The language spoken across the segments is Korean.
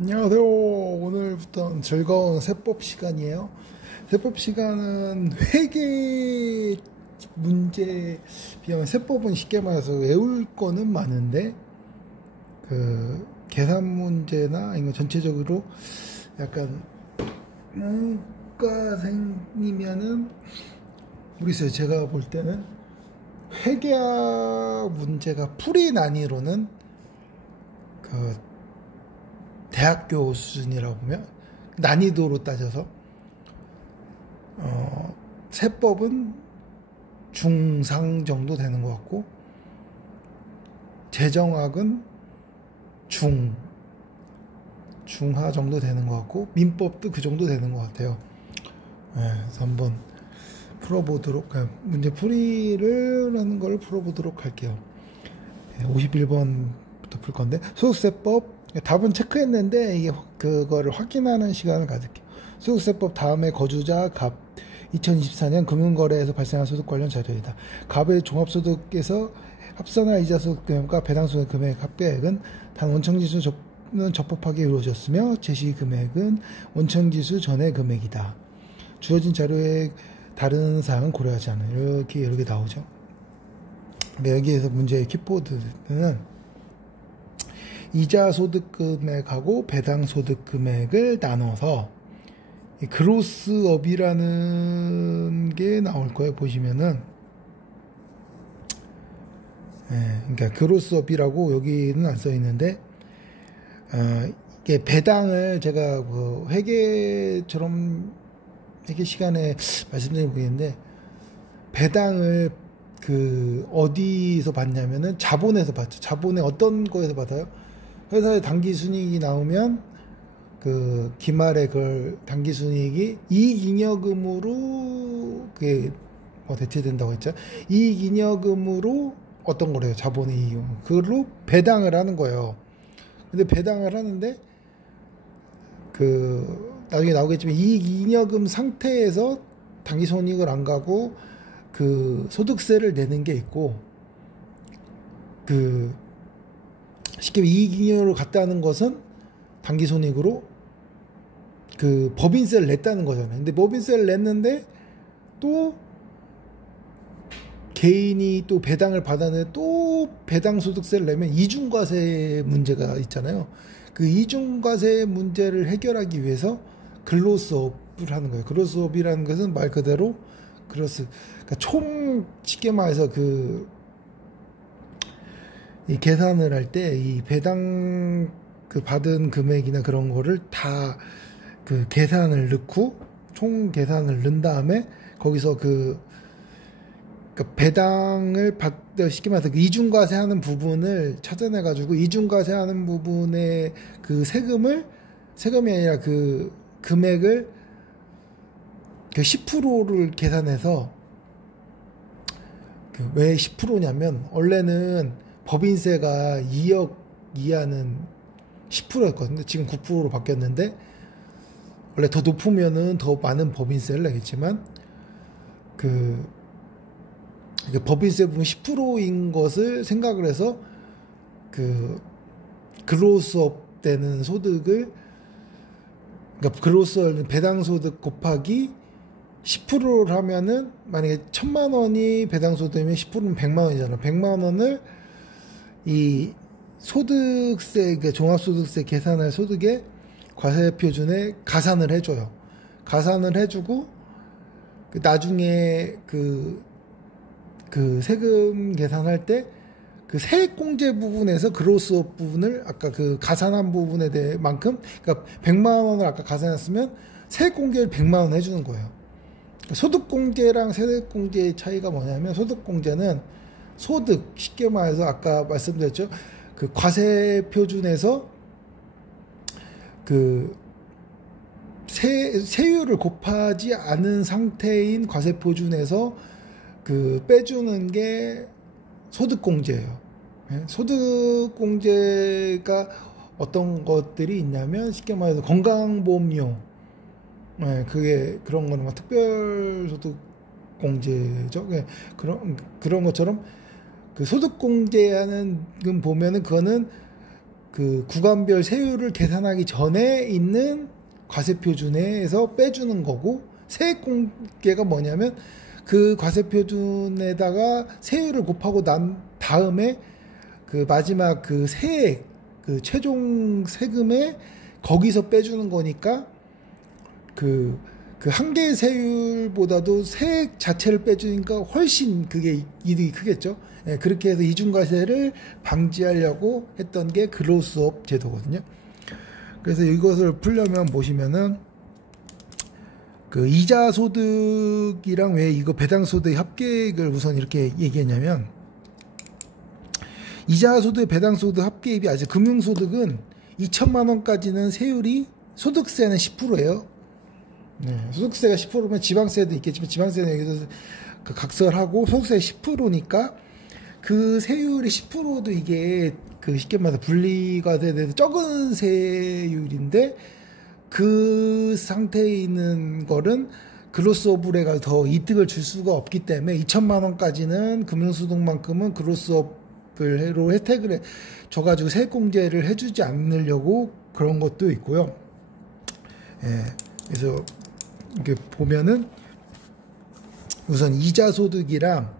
안녕하세요. 오늘부터 즐거운 세법 시간이에요. 세법 시간은 회계 문제 비하면 세법은 쉽게 말해서 외울 거는 많은데 그 계산 문제나 이거 전체적으로 약간 문과생이면은 모르겠어요. 제가 볼 때는 회계학 문제가 풀이 난이로는 그 대학교 수준이라고 보면 난이도로 따져서 세법은 중상 정도 되는 것 같고 재정학은 중하 정도 되는 것 같고 민법도 그 정도 되는 것 같아요. 그래서 한번 풀어보도록 문제 풀이를 하는 걸 풀어보도록 할게요. 51번부터 풀 건데 소득세법 답은 체크했는데 이게 그거를 확인하는 시간을 가질게요. 소득세법 다음에 거주자 갑 2024년 금융거래에서 발생한 소득 관련 자료이다. 갑의 종합소득에서 합산할 이자소득 금액과 배당소득 금액 합계액은 단 원청지수는 적법하게 이루어졌으며 제시금액은 원청지수 전의 금액이다. 주어진 자료의 다른 사항은 고려하지 않아. 이렇게 여러 개 나오죠. 여기에서 문제의 키포드는 이자 소득 금액하고 배당 소득 금액을 나눠서 그로스업이라는 게 나올 거예요. 보시면은 그러니까 그로스업이라고 여기는 안 써 있는데 이게 배당을 제가 그 회계처럼 회계 시간에 말씀드린 모르겠는데 배당을 그 어디서 받냐면은 자본에서 받죠. 자본에 어떤 거에서 받아요? 회사의 당기순이익이 나오면 그 기말에 그걸 당기순이익이 이익잉여금으로 그게 뭐 대체된다고 했죠. 이익잉여금으로 어떤 거래요? 자본의 이익. 그걸로 배당을 하는 거예요. 근데 배당을 하는데 그 나중에 나오겠지만 이익잉여금 상태에서 당기순이익을 안 가고 그 소득세를 내는 게 있고 그 쉽게 이익잉여로 갔다는 것은 당기손익으로 그 법인세를 냈다는 거잖아요. 근데 법인세를 냈는데 또 개인이 또 배당을 받았는데 또 배당소득세를 내면 이중과세 문제가 있잖아요. 그 이중과세 문제를 해결하기 위해서 근로수업을 하는 거예요. 근로수업이라는 것은 말 그대로 그러니까 총 쉽게 말해서 이 계산을 할 때 이 배당 그 받은 금액이나 그런 거를 다 그 계산을 넣고 총 계산을 넣은 다음에 거기서 그러니까 배당을 쉽게 말해서 그 이중과세하는 부분을 찾아내 가지고 이중과세하는 부분의 그 세금이 아니라 그 금액을 그 10%를 계산해서 왜 10%냐면 원래는 법인세가 2억 이하는 10%였거든요. 지금 9%로 바뀌었는데 원래 더 높으면은 더 많은 법인세를 내겠지만 그 법인세 부분 10%인 것을 생각을 해서 그 그로스업 되는 소득을 그러니까 그로스업 배당소득 곱하기 10%를 하면은 만약에 1,000만 원이 배당소득이면 10%는 100만 원이잖아. 100만 원을 이 소득세, 그러니까 종합소득세 계산할 소득의 과세표준에 가산을 해줘요. 가산을 해주고 나중에 그 세금 계산할 때 그 세액공제 부분에서 그로스업 부분을 아까 그 가산한 부분에 대해 만큼 그러니까 100만 원을 아까 가산했으면 세액공제를 100만 원 해주는 거예요. 소득공제랑 세액공제의 차이가 뭐냐면 소득공제는 소득 쉽게 말해서 아까 말씀드렸죠. 그 과세표준에서 그 세율을 곱하지 않은 상태인 과세표준에서 그 빼주는 게 소득공제예요. 소득공제가 어떤 것들이 있냐면 쉽게 말해서 건강보험료, 그게 그런 거는 막 특별소득공제죠. 그런 것처럼 그 소득공제하는 건 보면은 그거는 그 구간별 세율을 계산하기 전에 있는 과세표준에서 빼주는 거고, 세액공개가 뭐냐면 그 과세표준에다가 세율을 곱하고 난 다음에 그 마지막 그 세액, 그 최종 세금에 거기서 빼주는 거니까 그 한계 세율보다도 세액 자체를 빼주니까 훨씬 그게 이득이 크겠죠. 예, 그렇게 해서 이중과세를 방지하려고 했던 게 그로스업 제도거든요. 그래서 이것을 풀려면 보시면은 그 이자 소득이랑 왜 이거 배당 소득 합계액을 우선 이렇게 얘기했냐면, 이자 소득, 배당 소득 합계액이 아직 금융소득은 2천만 원까지는 세율이 소득세는 10%예요. 네, 소득세가 10%면 지방세도 있겠지만 지방세는 여기서 그 각설하고 소득세 10%니까 그 세율이 10%도 이게 그 쉽게 말해서 분리가 돼서 적은 세율인데, 그 상태에 있는 거는 그로스업으로 더 이득을 줄 수가 없기 때문에 2천만 원까지는 금융소득만큼은 그로스업으로 혜택을 줘가지고 세액공제를 해주지 않으려고 그런 것도 있고요. 예, 그래서 이렇게 보면은 우선 이자 소득이랑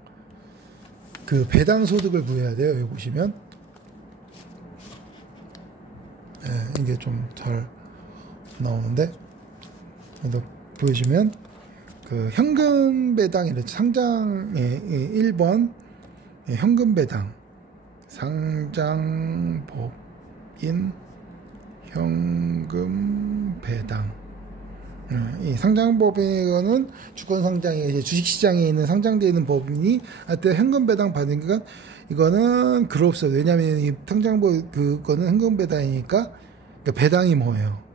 그 배당 소득을 구해야 돼요. 여기 보시면 예, 이게 좀 잘 나오는데, 보여주면 그 현금 배당이 상장의 1번 현금 배당, 상장법인 현금 배당. 이 상장법인은 주권 상장에 이제 주식시장에 있는 상장되어 있는 법인이 하여튼 현금 배당 받으니까 이거는 그룹서. 왜냐하면 이 상장법 그거는 현금 배당이니까, 그러니까 배당이 뭐예요?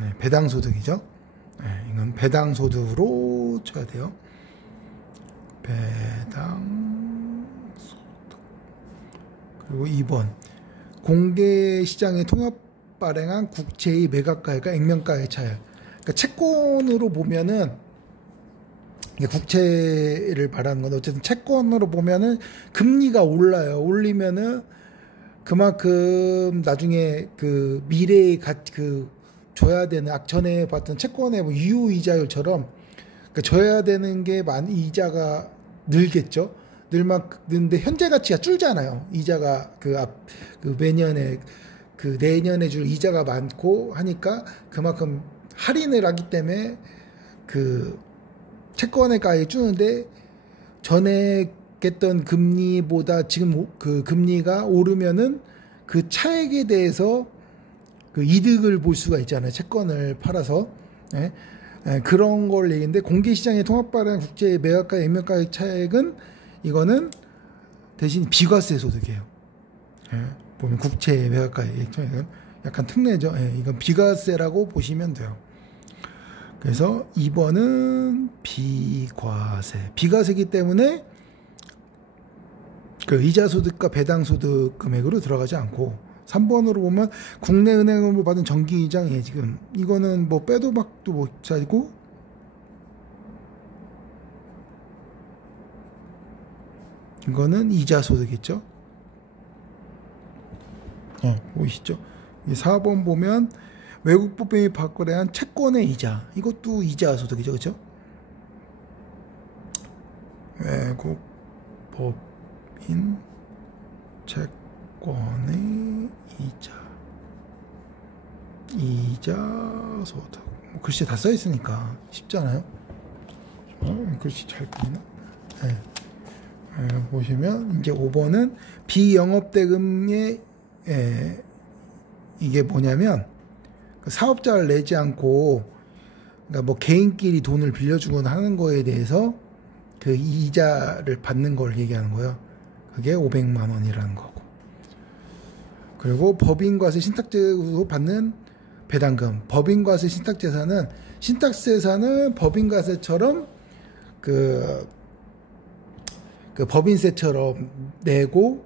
네, 배당 소득이죠. 네, 이건 배당 소득으로 쳐야 돼요. 배당 소득. 그리고 2번 공개 시장에 통합 발행한 국채의 매각가액과 액면가의 차이. 그러니까 채권으로 보면은 이게 국채를 말하는 건데, 어쨌든 채권으로 보면은 금리가 올라요. 올리면은 그만큼 나중에 그 미래에 그 줘야 되는, 전에 봤던 채권의 뭐 유효이자율처럼 그러니까 줘야 되는 게 이자가 늘겠죠. 늘만는데 현재 가치가 줄잖아요. 이자가 그 매년에 그 내년에 줄 이자가 많고 하니까 그만큼 할인을 하기 때문에 그 채권의 가액이 주는데, 전에 깼던 금리보다 지금 그 금리가 오르면은 그 차액에 대해서 그 이득을 볼 수가 있잖아요. 채권을 팔아서. 예? 예, 그런 걸 얘기인데, 공개시장의 통합발행 국제의 매각가 액면가의 차액은 이거는 대신 비과세 소득이에요. 예? 보면 국채의 매각가의 차액은 약간 특례죠. 예, 이건 비과세라고 보시면 돼요. 그래서 2번은 비과세. 비과세이기 때문에 그 이자소득과 배당소득 금액으로 들어가지 않고, 3번으로 보면 국내 은행으로 받은 정기이자에 지금 이거는 뭐 빼도 박도 못 차리고, 이거는 이자소득이죠. 보이시죠? 4번 보면 외국 법인이 발행한 채권의 이자, 이것도 이자소득이죠, 그렇죠? 외국 법인 채권의 이자 소득. 뭐 글씨 다 써 있으니까 쉽잖아요. 글씨 잘 보이나? 네. 보시면 이제 5번은 비영업대금의 이게 뭐냐면, 사업자를 내지 않고 그러니까 뭐 개인끼리 돈을 빌려주거나 하는 거에 대해서 그 이자를 받는 걸 얘기하는 거예요. 그게 500만 원이라는 거고. 그리고 법인과세 신탁제로 받는 배당금. 법인과세 신탁재산은 법인과세처럼 그 법인세처럼 내고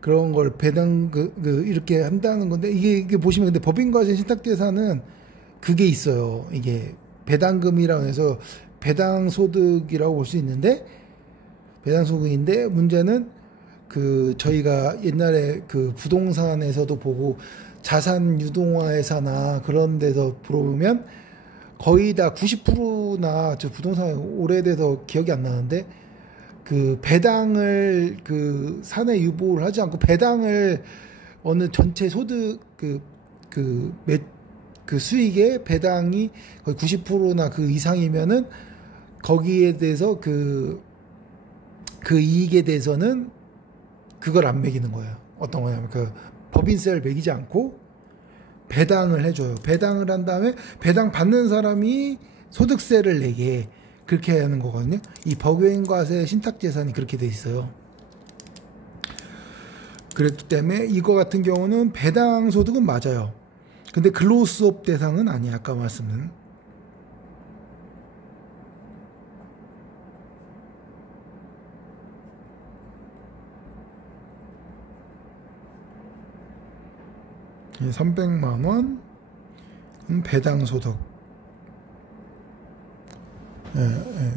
그런 걸 배당 이렇게 한다는 건데, 이게 보시면 근데 법인과세 신탁재산은 그게 있어요. 이게 배당금이라고 해서 배당소득이라고 볼 수 있는데, 배당소득인데 문제는 그 저희가 옛날에 그 부동산에서도 보고 자산 유동화회사나 그런 데서 물어보면 거의 다 90%나 저 부동산 오래돼서 기억이 안 나는데 그 배당을 그 사내 유보를 하지 않고 배당을 어느 전체 소득 그 수익의 배당이 거의 90%나 그 이상이면은 거기에 대해서 그 이익에 대해서는 그걸 안 매기는 거예요. 어떤 거냐면 그 법인세를 매기지 않고 배당을 해줘요. 배당을 한 다음에 배당 받는 사람이 소득세를 내게 그렇게 하는 거거든요. 이 법인과세 신탁재산이 그렇게 돼 있어요. 그렇기 때문에 이거 같은 경우는 배당 소득은 맞아요. 근데 근로수업 대상은 아니야. 아까 말씀은. 이 300만 원 배당 소득.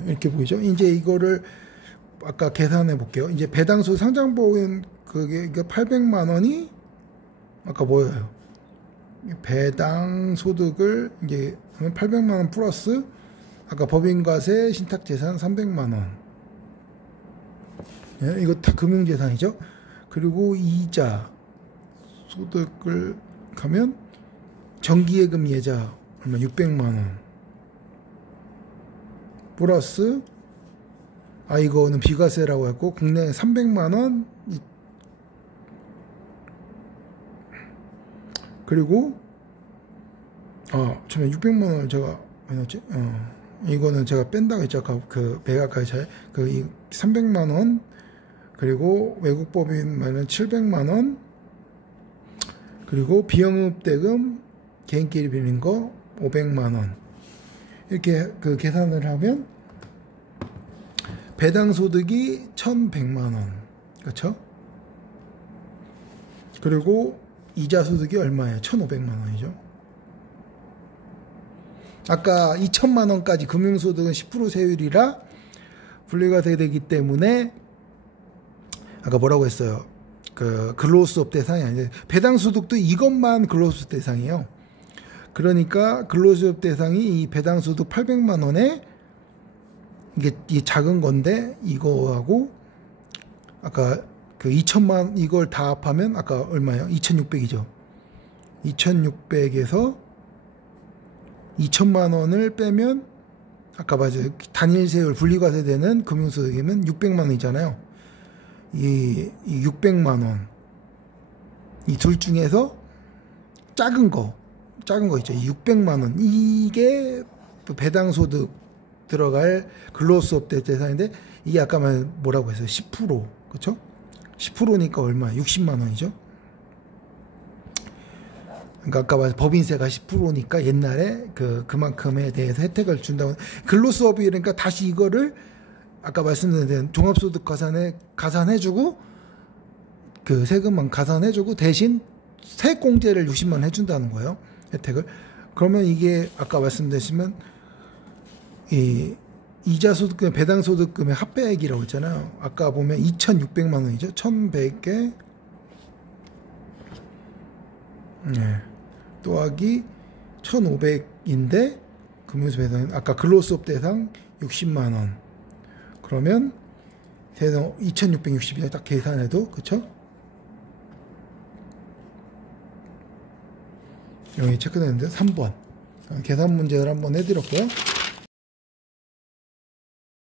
이렇게 보이죠? 이제 이거를 아까 계산해 볼게요. 이제 배당 소득 상장보험 그게 800만 원이 아까 뭐예요? 배당 소득을 이제 800만 원 플러스 아까 법인과세 신탁재산 300만 원. 이거 다 금융재산이죠. 그리고 이자 소득을 가면 정기예금 예자 얼마 600만 원 플러스 이거는 비과세라고 했고 국내 300만 원 그리고 처음에 600만 원을 제가 왜 넣었지? 이거는 제가 뺀다고 했죠. 그 매각가에 그 300만 원 그리고 외국법인만은 700만 원 그리고 비영업대금 개인끼리 빌린 거 500만 원 이렇게 그 계산을 하면 배당 소득이 1,100만 원 그렇죠? 그리고 이자 소득이 얼마예요? 1,500만 원이죠. 아까 2천만 원까지 금융소득은 10% 세율이라 분리과세 되기 때문에 아까 뭐라고 했어요? 그 근로수업 대상이 아니에요. 배당 소득도 이것만 근로수업 대상이에요. 그러니까 근로수업 대상이 이 배당 소득 800만 원에 이게 작은 건데 이거하고 아까 그 2천만 이걸 다 합하면 아까 얼마예요? 2,600이죠. 2,600에서 2천만 원을 빼면 아까 맞아요. 단일 세율 분리과세 되는 금융소득이면 600만 원이잖아요. 이 600만 원. 이 둘 중에서 작은 거 있죠. 600만 원. 이게 배당 소득 들어갈 근로수업 대상인데 이게 아까 뭐라고 했어요? 10%. 그렇죠? 10%니까 얼마? 60만 원이죠. 그러니까 아까 말한 법인세가 10%니까 옛날에 그만큼에 대해서 혜택을 준다고. 근로수업이 그러니까 다시 이거를 아까 말씀드린 종합소득 가산해주고 그 세금만 가산해주고 대신 세액공제를 60만 원 해준다는 거예요. 혜택을. 그러면 이게 아까 말씀드렸지만 이 이자소득금, 배당소득금의 합배액이라고 했잖아요. 아까 보면 2,600만 원이죠. 1,100에 또하기 1,500인데 금융수 배당 아까 근로수업 대상 60만 원. 그러면 대상 2,660이나 딱 계산해도 그쵸? 여기 체크되는데 3번 계산 문제를 한번 해드렸고요.